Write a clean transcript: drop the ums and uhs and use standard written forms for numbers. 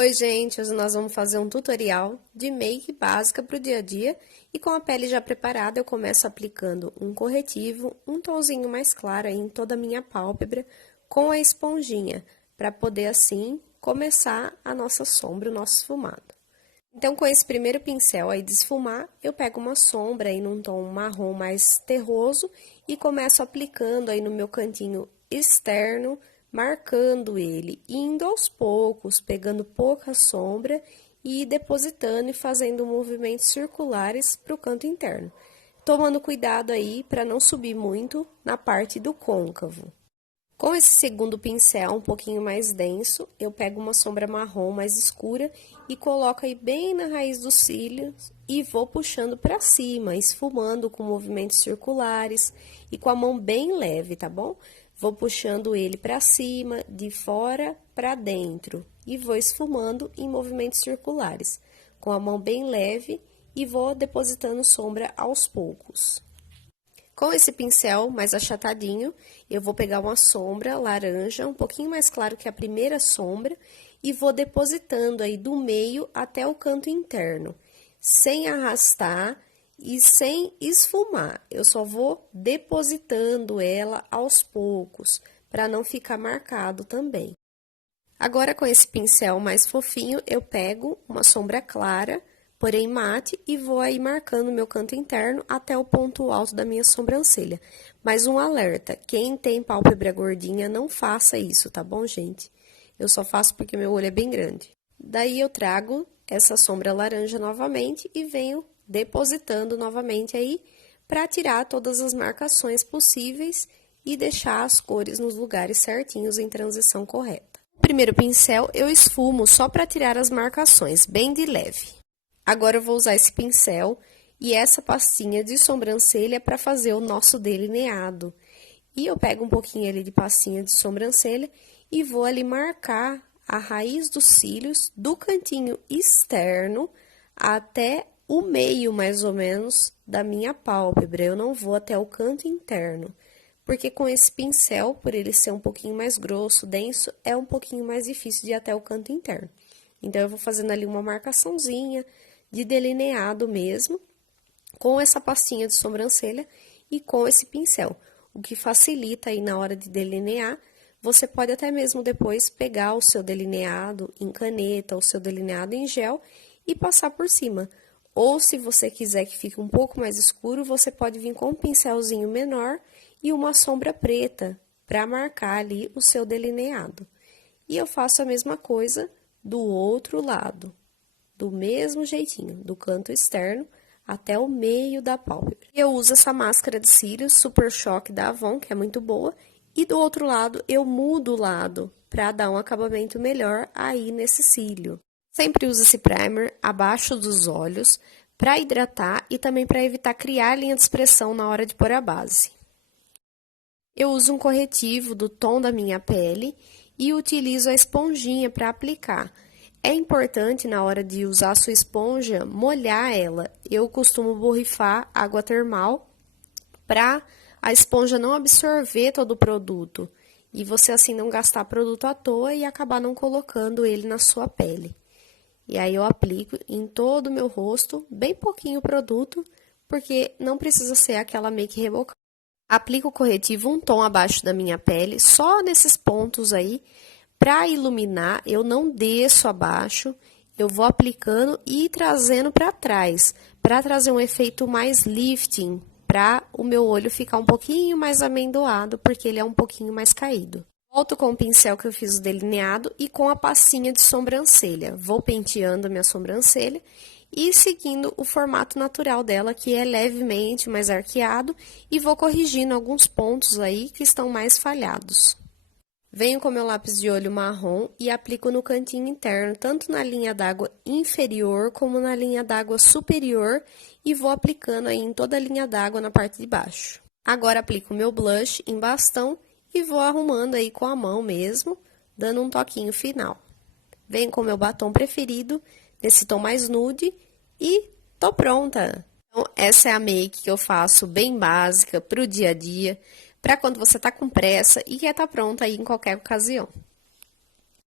Oi, gente! Hoje nós vamos fazer um tutorial de make básica para o dia a dia e com a pele já preparada eu começo aplicando um corretivo, um tonzinho mais claro aí em toda a minha pálpebra com a esponjinha, para poder assim começar a nossa sombra, o nosso esfumado. Então, com esse primeiro pincel aí de esfumar, eu pego uma sombra aí num tom marrom mais terroso e começo aplicando aí no meu cantinho externo, marcando ele, indo aos poucos, pegando pouca sombra e depositando e fazendo movimentos circulares para o canto interno. Tomando cuidado aí para não subir muito na parte do côncavo. Com esse segundo pincel um pouquinho mais denso, eu pego uma sombra marrom mais escura e coloco aí bem na raiz dos cílios e vou puxando para cima, esfumando com movimentos circulares e com a mão bem leve, tá bom? Vou puxando ele para cima, de fora para dentro e vou esfumando em movimentos circulares, com a mão bem leve e vou depositando sombra aos poucos. Com esse pincel mais achatadinho, eu vou pegar uma sombra laranja, um pouquinho mais claro que a primeira sombra, e vou depositando aí do meio até o canto interno, sem arrastar e sem esfumar. Eu só vou depositando ela aos poucos, para não ficar marcado também. Agora, com esse pincel mais fofinho, eu pego uma sombra clara, porém mate, e vou aí marcando o meu canto interno até o ponto alto da minha sobrancelha. Mas um alerta, quem tem pálpebra gordinha, não faça isso, tá bom, gente? Eu só faço porque meu olho é bem grande. Daí eu trago essa sombra laranja novamente e venho depositando novamente aí para tirar todas as marcações possíveis e deixar as cores nos lugares certinhos em transição correta. O primeiro pincel eu esfumo só para tirar as marcações, bem de leve. Agora, eu vou usar esse pincel e essa pastinha de sobrancelha para fazer o nosso delineado. E eu pego um pouquinho ali de pastinha de sobrancelha e vou ali marcar a raiz dos cílios do cantinho externo até o meio, mais ou menos, da minha pálpebra. Eu não vou até o canto interno, porque com esse pincel, por ele ser um pouquinho mais grosso, denso, é um pouquinho mais difícil de ir até o canto interno. Então, eu vou fazendo ali uma marcaçãozinha de delineado mesmo, com essa pastinha de sobrancelha e com esse pincel, o que facilita aí na hora de delinear. Você pode até mesmo depois pegar o seu delineado em caneta, o seu delineado em gel e passar por cima. Ou se você quiser que fique um pouco mais escuro, você pode vir com um pincelzinho menor e uma sombra preta para marcar ali o seu delineado. E eu faço a mesma coisa do outro lado. Do mesmo jeitinho, do canto externo até o meio da pálpebra. Eu uso essa máscara de cílios Super Choque da Avon, que é muito boa, e do outro lado eu mudo o lado para dar um acabamento melhor aí nesse cílio. Sempre uso esse primer abaixo dos olhos para hidratar e também para evitar criar linha de expressão na hora de pôr a base. Eu uso um corretivo do tom da minha pele e utilizo a esponjinha para aplicar. É importante, na hora de usar a sua esponja, molhar ela. Eu costumo borrifar água termal para a esponja não absorver todo o produto. E você, assim, não gastar produto à toa e acabar não colocando ele na sua pele. E aí, eu aplico em todo o meu rosto, bem pouquinho produto, porque não precisa ser aquela make rebocada. Aplico o corretivo um tom abaixo da minha pele, só nesses pontos aí. Para iluminar, eu não desço abaixo, eu vou aplicando e trazendo para trás, para trazer um efeito mais lifting, para o meu olho ficar um pouquinho mais amendoado, porque ele é um pouquinho mais caído. Volto com o pincel que eu fiz o delineado e com a pastinha de sobrancelha. Vou penteando a minha sobrancelha e seguindo o formato natural dela, que é levemente mais arqueado, e vou corrigindo alguns pontos aí que estão mais falhados. Venho com meu lápis de olho marrom e aplico no cantinho interno, tanto na linha d'água inferior como na linha d'água superior, e vou aplicando aí em toda a linha d'água na parte de baixo. Agora, aplico o meu blush em bastão e vou arrumando aí com a mão mesmo, dando um toquinho final. Venho com o meu batom preferido, nesse tom mais nude, e tô pronta! Então, essa é a make que eu faço, bem básica, pro dia a dia, para quando você tá com pressa e quer estar pronta aí em qualquer ocasião.